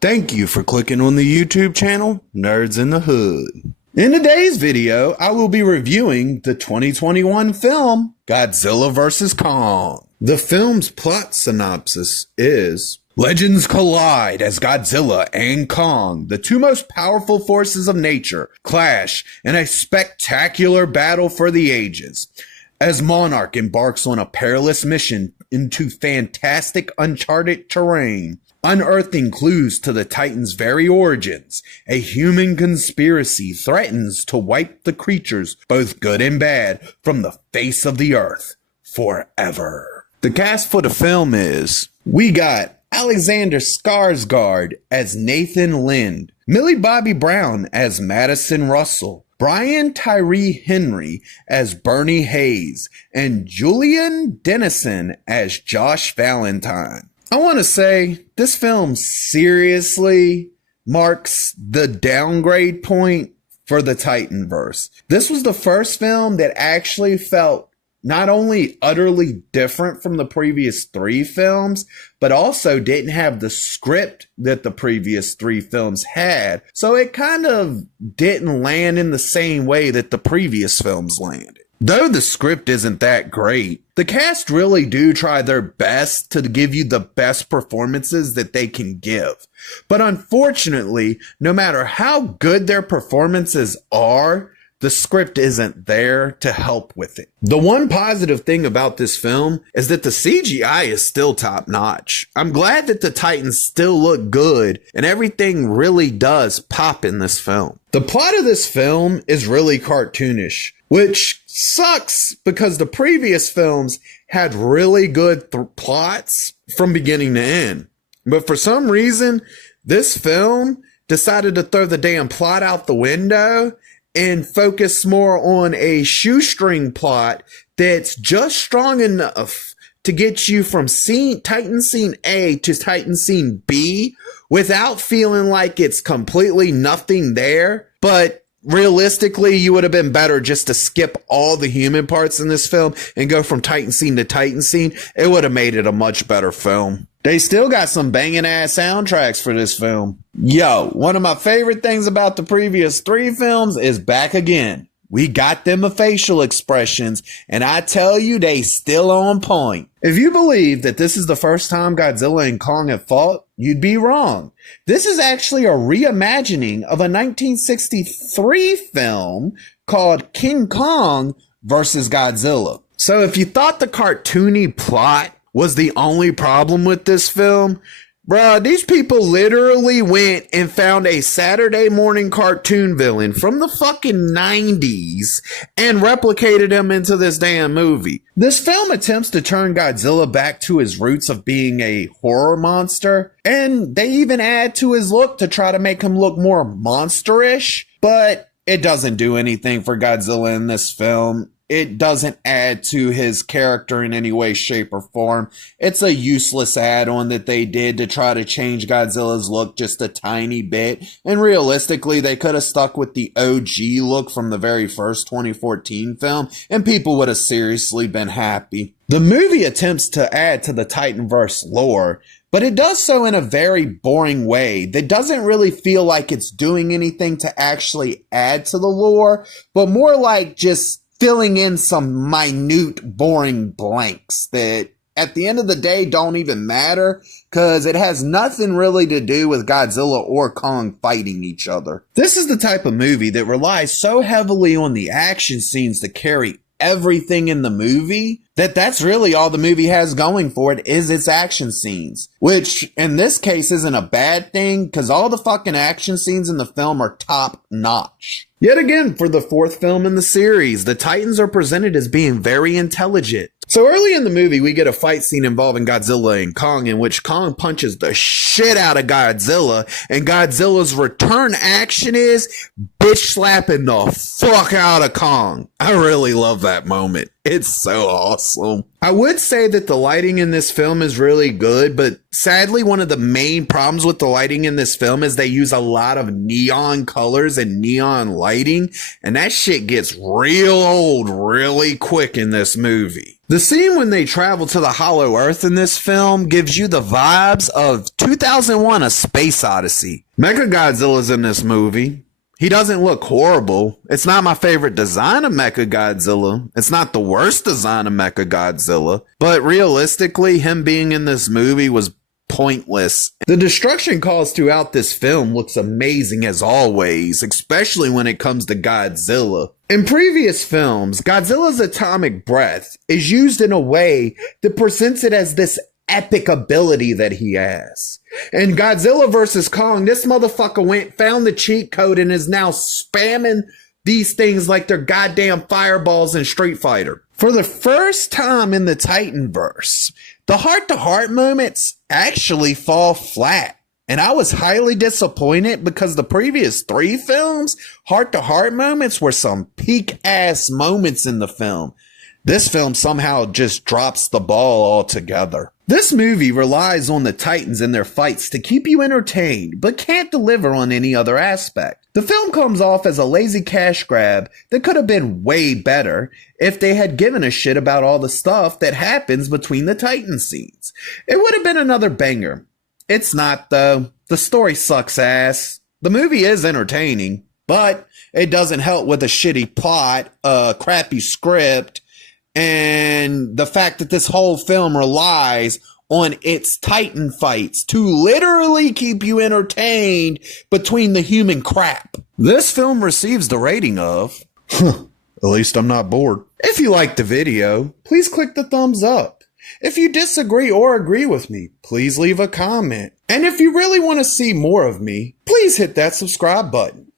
Thank you for clicking on the YouTube channel, Nerds in the Hood. In today's video, I will be reviewing the 2021 film, Godzilla vs. Kong. The film's plot synopsis is: legends collide as Godzilla and Kong, the two most powerful forces of nature, clash in a spectacular battle for the ages. As Monarch embarks on a perilous mission into fantastic uncharted terrain, unearthing clues to the Titan's very origins, a human conspiracy threatens to wipe the creatures, both good and bad, from the face of the earth forever. The cast for the film is: we got Alexander Skarsgård as Nathan Lind, Millie Bobby Brown as Madison Russell, Brian Tyree Henry as Bernie Hayes, and Julian Dennison as Josh Valentine. I want to say this film seriously marks the downgrade point for the Titanverse. This was the first film that actually felt not only utterly different from the previous three films, but also didn't have the script that the previous three films had. So it kind of didn't land in the same way that the previous films landed. Though the script isn't that great, the cast really do try their best to give you the best performances that they can give. But unfortunately, no matter how good their performances are, the script isn't there to help with it. The one positive thing about this film is that the CGI is still top notch. I'm glad that the Titans still look good and everything really does pop in this film. The plot of this film is really cartoonish, which sucks because the previous films had really good plots from beginning to end. But for some reason, this film decided to throw the damn plot out the window and focus more on a shoestring plot that's just strong enough to get you from Titan scene A to Titan scene B without feeling like it's completely nothing there. But realistically, you would have been better just to skip all the human parts in this film and go from Titan scene to Titan scene. It would have made it a much better film. They still got some banging ass soundtracks for this film. Yo, one of my favorite things about the previous three films is back again. We got them facial expressions, and I tell you, they still on point. If you believe that this is the first time Godzilla and Kong have fought, you'd be wrong. This is actually a reimagining of a 1963 film called King Kong vs. Godzilla. So if you thought the cartoony plot was the only problem with this film, bruh, these people literally went and found a Saturday morning cartoon villain from the fucking 90s and replicated him into this damn movie. This film attempts to turn Godzilla back to his roots of being a horror monster, and they even add to his look to try to make him look more monsterish, but it doesn't do anything for Godzilla in this film. It doesn't add to his character in any way, shape, or form. It's a useless add-on that they did to try to change Godzilla's look just a tiny bit. And realistically, they could have stuck with the OG look from the very first 2014 film, and people would have seriously been happy. The movie attempts to add to the Titanverse lore, but it does so in a very boring way that doesn't really feel like it's doing anything to actually add to the lore, but more like just filling in some minute, boring blanks that at the end of the day don't even matter because it has nothing really to do with Godzilla or Kong fighting each other. This is the type of movie that relies so heavily on the action scenes to carry everything in the movie that's really all the movie has going for it is its action scenes, which in this case isn't a bad thing because all the fucking action scenes in the film are top notch. Yet again, for the fourth film in the series, the Titans are presented as being very intelligent. So early in the movie, we get a fight scene involving Godzilla and Kong in which Kong punches the shit out of Godzilla, and Godzilla's return action is bitch slapping the fuck out of Kong. I really love that moment. It's so awesome. I would say that the lighting in this film is really good, but sadly, one of the main problems with the lighting in this film is they use a lot of neon colors and neon lighting, and that shit gets real old really quick in this movie. The scene when they travel to the Hollow Earth in this film gives you the vibes of 2001: A Space Odyssey. Mechagodzilla's in this movie. He doesn't look horrible. It's not my favorite design of Mechagodzilla. It's not the worst design of Mechagodzilla. But realistically, him being in this movie was pointless. The destruction caused throughout this film looks amazing as always, especially when it comes to Godzilla. In previous films, Godzilla's atomic breath is used in a way that presents it as this epic ability that he has. In Godzilla vs. Kong, this motherfucker found the cheat code and is now spamming these things like they're goddamn fireballs in Street Fighter. For the first time in the Titanverse, the heart-to-heart moments actually fall flat. And I was highly disappointed because the previous 3 films, heart-to-heart moments were some peak-ass moments in the film. This film somehow just drops the ball altogether. This movie relies on the Titans and their fights to keep you entertained, but can't deliver on any other aspect. The film comes off as a lazy cash grab that could have been way better if they had given a shit about all the stuff that happens between the Titan scenes. It would have been another banger. It's not though. The story sucks ass. The movie is entertaining, but it doesn't help with a shitty plot, a crappy script, and the fact that this whole film relies on its Titan fights to literally keep you entertained between the human crap. This film receives the rating of, at least I'm not bored. If you liked the video, please click the thumbs up. If you disagree or agree with me, please leave a comment. And if you really want to see more of me, please hit that subscribe button.